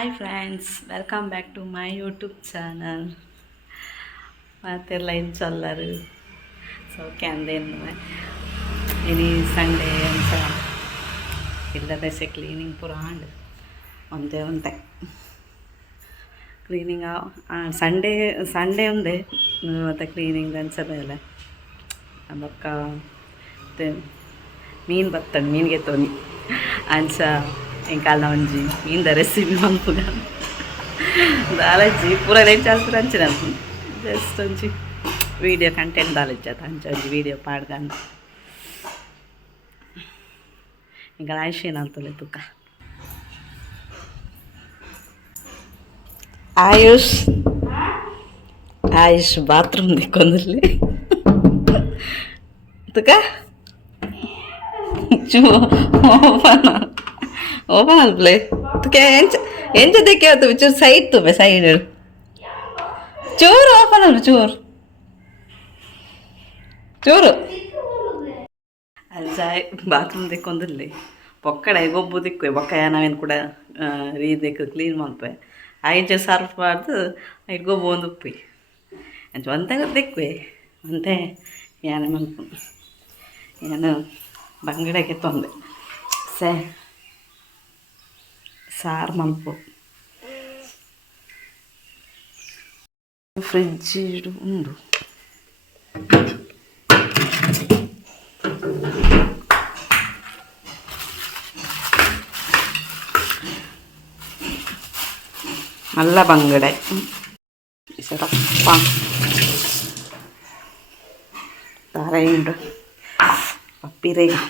Hi friends welcome back to my YouTube channel తిరలైన్ చల్లరు so క్యాందేను ఇది సండే అంత పిల్ల దశ క్లీనింగ్ పూర అండ్ అంతే ఉంటాయి క్లీనింగ్ సండే సండే ఉంది అంత క్లీనింగ్ అనిసబేల బొక్క ಮೀನು ಬರ್ತದೆ ಮೀನಿಗೆ ತೊನಿ ಅಂಚ ಎಂಕಾಲ್ನ ಒಂಜಿ ಮೀನ್ದ ರೆಸಿಪಿ ಮಲ್ಪುಗ ದಾಲಜ್ಜಿ ಪೂರ ರೇಂಜ್ ಆಲ್ಪುರ ಅಂಚಿನ ಜಸ್ಟ್ ಒಂಜಿ ವೀಡಿಯೋ ಕಂಟೆಂಟ್ ದಾಲಜ್ಜಾತ ಅಂಚ ಒಂಜಿ ವೀಡಿಯೋ ಪಾಡ್ಗಂದು ఇంకా ఆయుషేన అంతలే తుక్క ಆಯುಷ್ ಆಯುಷ್ ಬಾತ್ರೂಮ್ ದಿಕ್ಕೊಂದಲ್ಲಿ ತುಕ ಚೂ ಓಪನ್ ಅಲ್ಪ್ಲೆ ತುಕೆ ಎಂಚ ಎಂಚ ದಿಕ್ಕೆ ಅವತ್ತು ಚೂರು ಸೈಡ್ ತುಬೆ ಸೈಡ್ ಚೂರು ಓಪನ್ ಅಲ್ಲ ಚೂರು? ಚೂರು. ಅಲ್ಸಾಯ್ ಬಾತ್ರೂಮ್ ದಿಕ್ಕೊಂದಲ್ಲಿ ಪೊಕ್ಕಡ ಗೊಬ್ಬು ದಿಕ್ಕು ಬೊಕ್ಕ ನಾವೇನು ಕೂಡ ರೀ ದಿಕ್ಕು ಕ್ಲೀನ್ ಮಾಡ್ಪೆ ಐಜ ಸರ್ಫ್ ಮಾಡ್ದು ಐದು ಗೊಬ್ಬು ಒಂದು ಉಪ್ಪಿ. ಅಂಚ ಒಂದಾಗ ದಿಕ್ವೆ ಒಂತೆ ಏನೇ ಮಲ್ಪು ಏನು, ಬಂಗಡೆಗೆ ತೊಂದೆ. ಸೆ സാർ మనకు ഫ്രിഡ്ജ് ഉണ്ട് നല്ല പങ്കിടെ. ചെറുപ്പ തറയുണ്ട് പപ്പിരയും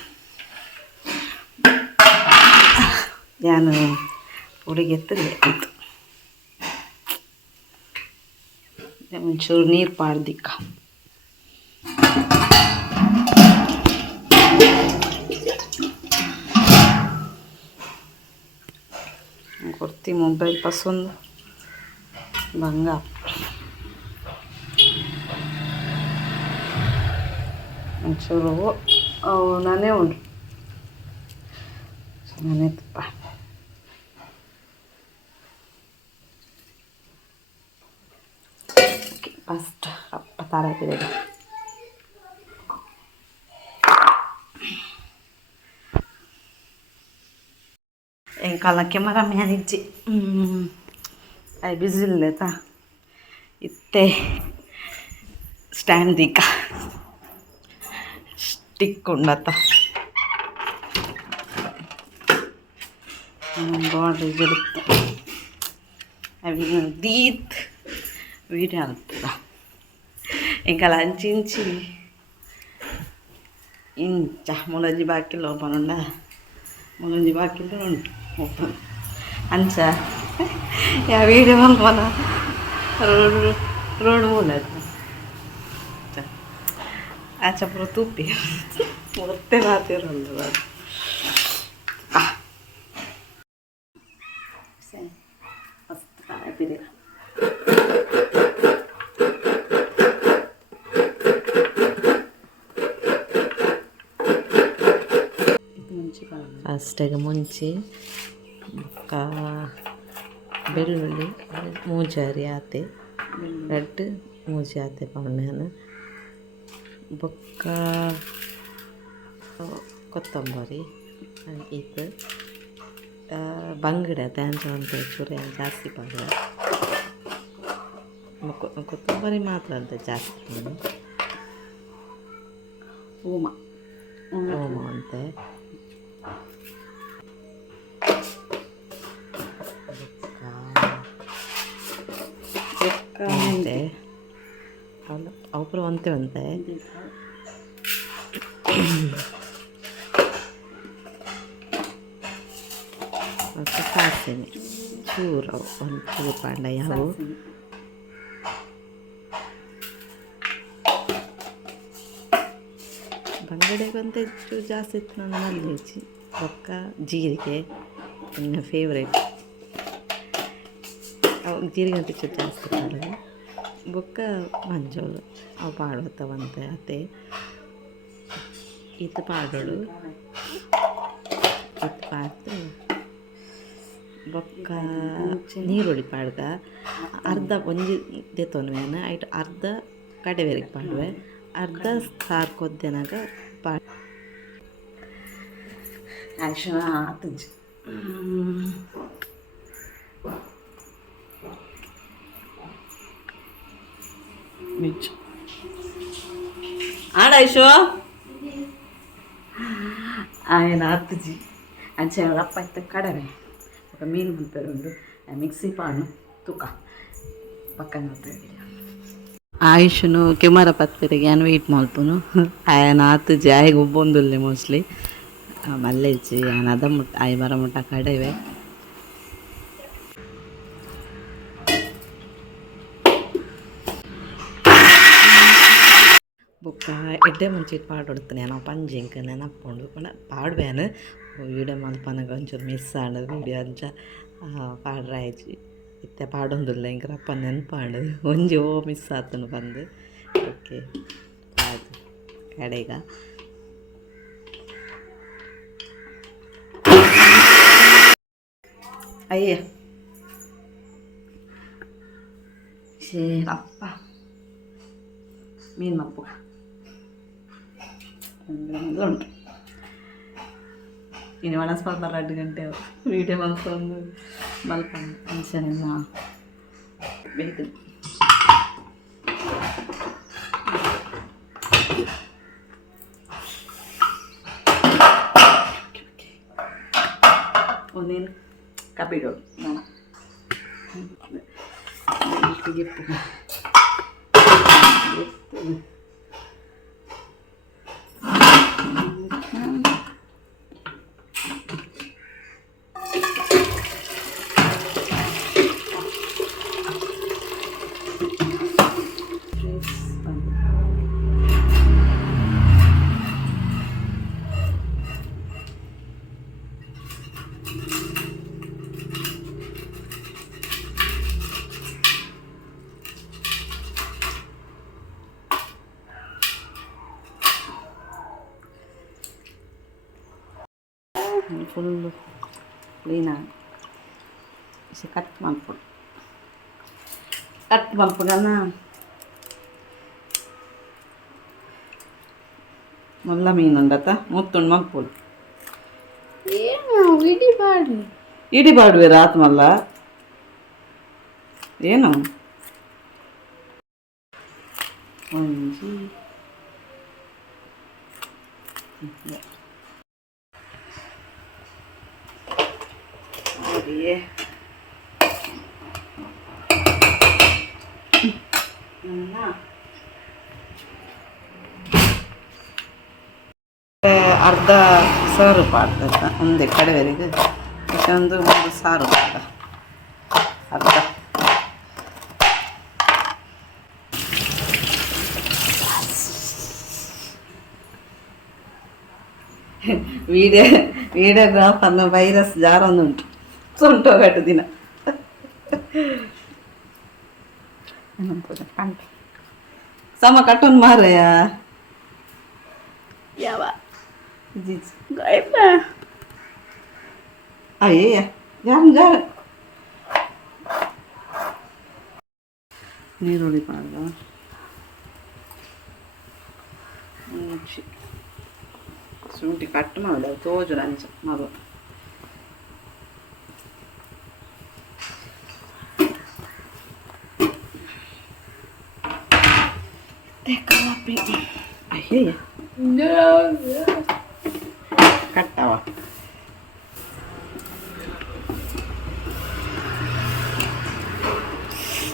ഞാൻ ಹುಡುಗೆತ್ತಲೆ ಆಯಿತು ಒಂಚೂರು ನೀರು ಪಾಡ್ದಿಕ್ಕ. ಕೊಡ್ತಿ ಮೊಬೈಲ್ ಪಸಂದು. ಭಂಗ ಒಂಚೂರು ನಾನೇ ಉಂಡು ನಾನೇ ತುಪ್ಪ. ಬರ್ತಾರೆ ಹಾಕಿದ್ದೀವಿ ಎಂಕಾಲ ಕೆಮರಾ ಮ್ಯಾನ್ ಇಜ್ಜಿ ಐ ಬಿಸಿಲ್ಲೇತಾ ಇತ್ತೆ ಸ್ಟ್ಯಾಂಡ್ ಈಗ ಸ್ಟಿಕ್ ಉಂಡತ್ತ ಬಾಡ್ರಿ ಇರುತ್ತೆ ದೀತ್ ವೀಡಿಯೋ ಆಗ್ತದ ಎಂಕಾಲ ಅಂಚಿ ಇಂಚಿ ಇಂಚ ಮುಲಂಜಿ ಬಾಕಿಲ್ಲ ಓಪನ್ ಉಂಡ ಮುಲಂಜಿ ಬಾಕಿಲ್ಲ ಉಂಟು ಓಪನ್ ಅಂಚ ಯಾ ವೀಡಿಯೋ ಮಲ್ಪನ ರೋಡ್ ರೋಡ್ ಮೂಲ ಆಚೆ ಪುರ ತುಪ್ಪಿ ಮತ್ತೆ ಮಾತಿರಲ್ಲ ಫಸ್ಟಿಗೆ ಮುಂಚೆ ಬೊಕ್ಕ ಬೆಳ್ಳುಳ್ಳಿ ಮೂಜಾರಿ ಆತೆ ರೆಡ್ ಮೂಜಿ ಆತೆ ಪೌಂಡ್ಯಾನ ಬೊಕ್ಕ ಕೊತ್ತಂಬರಿ ಇದು ಬಂಗಡ ತ್ಯಾಂಜ ಅಂತ ಚೂರಿ ಜಾಸ್ತಿ ಬಂಗಡ. ಕೊತ್ತಂಬರಿ ಮಾತ್ರ ಅಂತ ಜಾಸ್ತಿ ಓಮ ಓಮ ಅಂತೆ. ಒಂತೆ ಮತ್ತು ಸಾಸಿವೆ. ಚೂರು ಒಂದು ಚೂರು ಪಾಂಡ ಯಾವು ಬಂಗಡೆಗಂತ ಹೆಚ್ಚು ಜಾಸ್ತಿ ಇತ್ತು ನನ್ನ ಮನೇಲಿ ಹೆಚ್ಚಿ ರೊಕ್ಕ, ಜೀರಿಗೆ, ನನ್ನ ಫೇವ್ರೇಟ್ ಜೀರಿಗೆ ಅಂತ ಹೆಚ್ಚು ಜಾಸ್ತಿ ಮಾಡೋದು ಬೊಕ್ಕ ಮಂಜೋಳು. ಅವು ಪಾಡುತ್ತವಂತೆ ಅತ್ತೆ. ಇತ್ತು ಪಾಡೋಳು ಇತ್ತ ಪಾಡ್ದು ಬೊಕ್ಕ ನೀರುಳ್ಳಿ ಪಾಡ್ದ. ಅರ್ಧ ಒಂಜಿ ದೇತೋನ್ವೇನ ಐಟ್ ಅರ್ಧ ಕಡೆವೇರಿಗೆ ಪಾಡುವೆ. ಅರ್ಧ ಸಾರ್ಕೊದ್ದೇನಾಗ ಪಾಡ್ ಆಯ್ಷನ ಆತಂಜಿ. ಮಿರ್ಚಿ ಆಡ ಐಶೋ ఆయన అత్తజీ అంచే రప్ప అయితే కడవే ఒక మీను పంపారు ఉండు ఆ మిక్సీ పాను తుక పక్కన ಆಯುಷನು ಕೆಮರ ಪತ್ತೆರೆಗೆ ಏನು ವೆಯ್ಟ್ ಮಲ್ಪುನು ಆಯನ ಆತಜಿ ಆಯ್ಗೆ ಒಬ್ಬೊಂದುಲ್ಲೆ ಮೋಸ್ಟ್ಲಿ ಮಲ್ಲೆ ಇಜ್ಜಿ ಆಯನ ಅದ ಮುಟ್ಟ ಆಯ್ ಮರ ಮುಟ್ಟ ಕಡೆವೆ ಬೊಕ್ಕ ಎಡ್ಡೆ ಮುಂಚೆ ಪಾಡೊಡ್ತಾನೆ ನಾವು ಪಂಜೆ ಇಂಕ ನೆನಪುಂಡು ಪಂಡ ಪಾಡ್ಬೇನು ವೀಡಿಯೋ ಮಲ್ಪನಾಗ ಒಂಚೂರು ಮಿಸ್ ಆಂಡ್ ವೀಡಿಯೋ ಅಂಚ ಪಾಡ್ರ ಆಯ್ಚಿ ಇತ್ತೆ ಪಾಡೊಂದುಲ್ಲ ಇಂಕ ರಪ್ಪ ನೆನ್ಪಾಂಡು ಒಂಜಿ ಓ ಮಿಸ್ ಆತನು ಬಂದು ಓಕೆ ಆಯ್ತು ಕಡೆಗ ಅಯ್ಯ ಶೇ ಅಪ್ಪ ಮೀನು ಮಪ್ಪು നല്ലോണം ഇനി വേണം സ്പർദ്ധ രണ്ട് ಗಂಟೆ വീഡിയോ മാത്രം ഒന്ന് മൽപ്പാണ് മനുഷ്യനെന്ന വെഹിക്കിൾ ഒന്നിന് കപ്പിടും വേണം. വീട്ടിലേക്ക് പോകും ಫುಲ್ಲು ಕ್ಲೀನಾಗಿ ಇಸಿ ಕಟ್ ಮಾಡ್ಬಿಡು ಕಟ್ ಮಾಡ್ಬಿಡೋಣ ಮುಲ್ಲ ಮೀನು ಉಂಡತ ಮುತ್ತುಂಡು ಮಲ್ಪುಡು ಏನು ಇಡೀ ಬಾಡಿ ಇಡಿ ಬಾಡುವೆ ರಾತ್ ಮಲ್ಲ ಏನು ಒಂಜಿ ಅಡಿಯೇ ಅರ್ಧ ಸಾರು ಪಾಡ್ದ ಒಂದೇ ಕಡೆವರೆಗೆ ಮತ್ತೆ ಒಂದು ಮೂರು ಸಾರು ಪಾಡ ಅರ್ಧ ವೀಡಿಯೋ ವೀಡಿಯೋಗ್ರಾಫರ್ನ ವೈರಸ್ ಜಾರೊಂದುಂಟು ಸುಂಟೋಗಟ್ಟು ದಿನ ಸಮ ಕಟ್ಟೊಂದು ಮಾರಯ್ಯ ಯಾವ ಜೀಜ್ ಗಾಯಪ್ಪ ಅಯ್ಯಯ್ಯ ಜಾರ ಜಾರ ನೀರುಳ್ಳಿ ಪಾಡ್ದ ಮುಂಚಿ ಶುಂಠಿ ಕಟ್ ಮಾಡಿದೆ ತೋಜು ಅಂಚ ಮಗು ಅಯ್ಯಯ್ಯ ಕಟ್ಟವ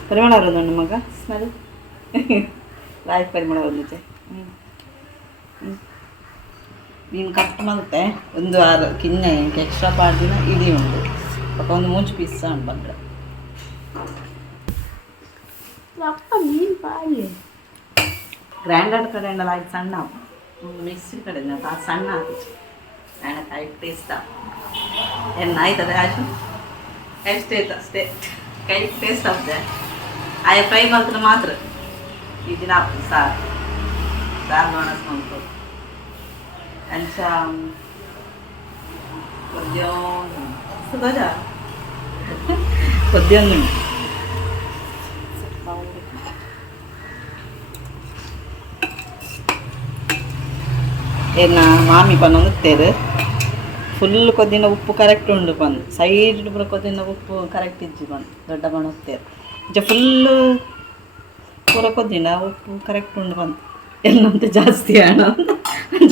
ಪರಿಮಳ ಬರೋದು ಮಗ. ಸ್ಮೆಲ್ ರಾಯ್ ಪರಿಮಳ ಬಂದಿದೆ ನೀನು ಕಟ್ ಮತ್ತೆ ಒಂದು ಆರು ಕಿನ್ನೆ ಎಕ್ಸ್ಟ್ರಾ ಪಾರ್ಟಿನ ಇಡೀ ಉಂಟು. ಪಾಪ ಒಂದು ಮೂಚು ಪೀಸ್ ಉಂಟು ಬಂದ್ರೆ ಅಪ್ಪ ಮೀನು ಬಾಡಿ ಗ್ರ್ಯಾಂಡೆಡ್ ಕಡೆಯಿಂದ ಆಯ್ತು ಸಣ್ಣ ಮಿಕ್ಸಿ ಕಡೆಯಿಂದ ಭಾಳ ಸಣ್ಣ ಆಗುತ್ತೆ ಸಣ್ಣಕಾಯಿ ಟೇಸ್ಟ್ ಎಣ್ಣೆ ಆಯ್ತದೆ ಆಯ್ತು ಎಷ್ಟು ಆಯ್ತು ಅಷ್ಟೇ ಕೈ ಟೇಸ್ಟ್ ಆಗ್ತದೆ ಆಯ ಫ್ರೈ ಮಾಡಿದ್ರೆ ಮಾತ್ರ ಈ ದಿನ ಆಗ್ತದೆ ಸಾರು ಸಾರು ಮಾಡಿಸ್ಕೊಂಡು ಅಂಚ ಕೊದ್ಯೋನ್ ಸುಗದ ಕೊದ್ಯೋನ್ ಏನ ಮಾಮಿ ಪನ್ನೊಂದುತ್ತೇರು ಫುಲ್ ಕೊದ್ದಿನ ಉಪ್ಪು ಕರೆಕ್ಟ್ ಉಂಡು ಬಂದು. ಸೈಡ್ ಪೂರ ಕೊದ್ದಿನ ಉಪ್ಪು ಕರೆಕ್ಟ್ ಇಜ್ಜಿ ಬಂದು. ದೊಡ್ಡ ಬಣ್ಣತ್ತೇರು ಜ ಫುಲ್ ಪೂರ ಕೊದ್ದಿನ ಉಪ್ಪು ಕರೆಕ್ಟ್ ಉಂಡು ಬಂದು. ಎಲ್ಲಂತ ಜಾಸ್ತಿ ಹಣ.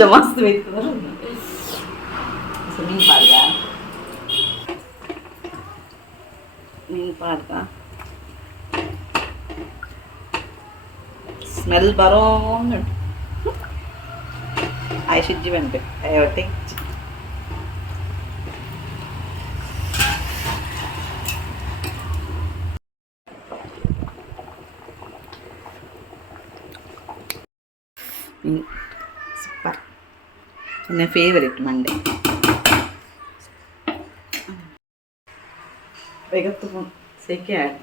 ಜ ಮಸ್ತ್ ಬೇಕು ಮೀನು ಪಾಡ್ದ ಮೀನು ಪಾಡ್ದ ಸ್ಮೆಲ್ ഐഷിജി ഉണ്ട് അയോട്ടെ സൂപ്പർ എന്റെ ഫേവറേറ്റ് മണ്ടേ. വേഗത്ത് ശരിക്കും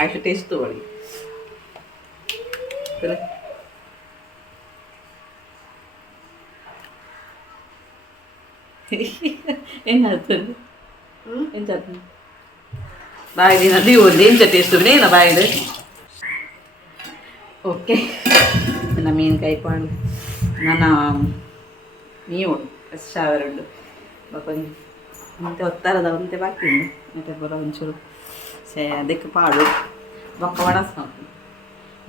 ഐഷ ടേസ്റ്റ് തുടങ്ങി ಟೇಸ್ಟ್ ತಗೊಳ್ಳಿ ಏನಾಯ್ತು ಎಂತಾಯ್ತು ಬಾಯಿಡಿ ನದಿ ಒಂದು ಎಂಚ ಟೇಸ್ಟ್ ನೇನ ಬಾಯಿಡು ಓಕೆ ನನ್ನ ಮೀನು ಕೈಕೊಂಡು ನನ್ನ ಮೀನು ಫ್ರೆಶ್ ಆವರುಂಡು ಬಾಕೊಂದು ಮತ್ತೆ ಒತ್ತಾರದ ಒಂತೆ ಬಾಕಿ ಮತ್ತೆ ಬರೋ ಒಂಚೂರು ಸೇ ಅದಕ್ಕೆ ಪಾಡು ಬೊಕ್ಕ ಒಣಸ್ಕೊಂಡು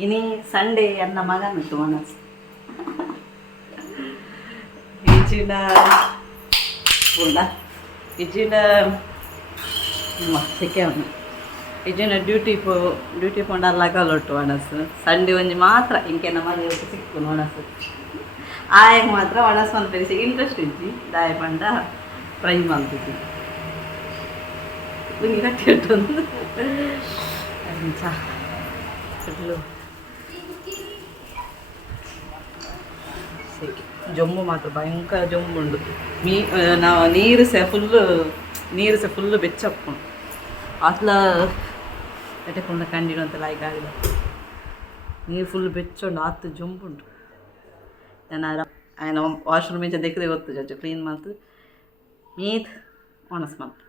ಇನಿ ಸಂಡೇ ಅನ್ನ ಮಗನಿತ್ತು ಒಣಸ್ ಈಚಿನ ಉಂಡ ಈಚಿನ ಸೆಕೆ ಅವನು ಈಚಿನ ಡ್ಯೂಟಿ ಪೋ ಡ್ಯೂಟಿ ಪೋಂಡ ಲಗಲೊಟ್ಟು ಒಣಸು ಸಂಡೆ ಒಂಜಿ ಮಾತ್ರ ಇಂಕೆ ನಮ್ಮ ಸಿಕ್ಕು ಒಣಸು ಆಯಗ್ ಮಾತ್ರ ಒಣಸು ಅಂತ ಪರಿಸಿ ಇಂಟ್ರೆಸ್ಟ್ ಇದ್ದಿ ದಾಯ ಪಂಡ ಫ್ರೈ ಮಾಡ್ತಿದ್ದಿ ಉಂಗಿ ಕಟ್ಟಿ ಇಟ್ಟೊಂದು ಅಂಚ ಫುಲ್ಲು ಸೆಕೆ ಜೊಮ್ಮು ಮಾತ್ರ, ಭಯಂಕರ ಜೊಮ್ಮುಂಡು ಮೀ ನಾ ನೀರು ಸಹ ಫುಲ್ ನೀರು ಸಹ ಫುಲ್ಲು ಬೆಚ್ಚಪ್ಪುಂಡು ಅತ್ಲ ಎಟಕೊಂಡ ಅಂತ ಲೈಕ್ ಆಗಿಲ್ಲ ನೀರು ಫುಲ್ ಬೆಚ್ಚೊಂಡು ಆತು ಜೊಂಬುಂಡು ನಾನು ಆಯ್ನ ವಾಶ್ರೂಮ್ ಇಂಚ ದೇಖದೆ ಗೊತ್ತು ಜೊತೆ ಕ್ಲೀನ್ ಮಾಡ್ತು ಮೀತ್ ಒಣಸ್ ಮಾಡ್ತು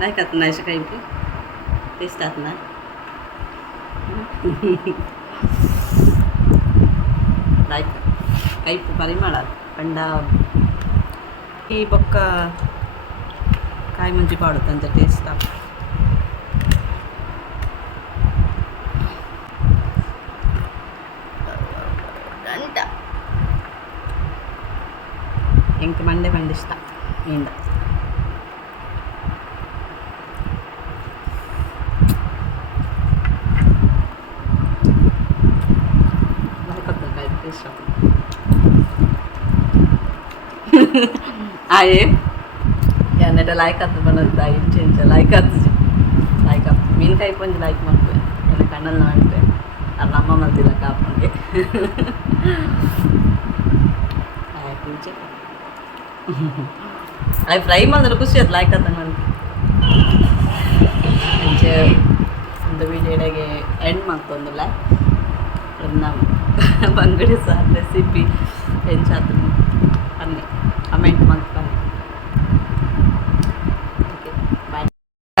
नाही का नाही असं काही टेस्ट आत ना लाईक काही परिमळात पण ही पक्क काय म्हणजे पाडत त्यांचा टेस्ट आप ఇంక మండే పండిస్తా ఏంద आहे याने त्या ಇಂಚ ಇಂಚ आहे इंचेंच्या लायकाच लायका मीन काही ಲೈಕ್ लायक म्हणतोय त्याने ಕಣ್ಣಲ್ಲಿ ಮಾಡ್ತೇವೆ ಅಲ್ಲ ಅಮ್ಮ ಮಲ್ತಿಲ್ಲ ಕಾಪಂಗೆ ಆಯ್ತು ಮುಂಚೆ ಅದು ಫ್ರೈ ಮಾಡಿದ್ರೆ ಖುಷಿ ಆಯ್ತು ಲಾಯ್ಕ್ ಅಂತ ನನಗೆ ಮುಂಚೆ ಒಂದು ವಿಡಿಯೋಡೆಗೆ ಎಂಡ್ ಮಾಡ್ತಂದಿಲ್ಲ ಅದನ್ನ ಬಂಗಡಿ ಸಾರ್ ರೆಸಿಪಿ ಹೆಂಚಾತ ಅನ್ನೆ ಕಮೆಂಟ್ ಮಾಡ್ತಾರೆ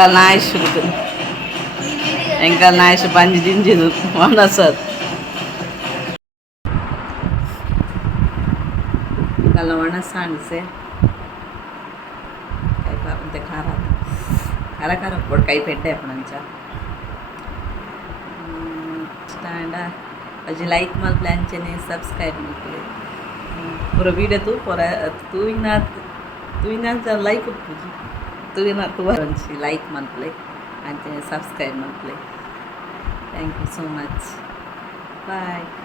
వెనకాల నాయసుడు వెనకాల నాయసు పంచి దించదు అవునా సార్ त्याला वणा काय कारण ते खारा खारा खारा पण काही आपणांच्या स्टँडा माझी लाईक मला प्लॅनचे सबस्क्राईब म्हणते पुरो व्हिडिओ तू पोरा तू इनात तू इनात लाईक तुझी তুই না খুব ভালো লাইক মানপলে and subscribe my play. Thank you so much. Bye.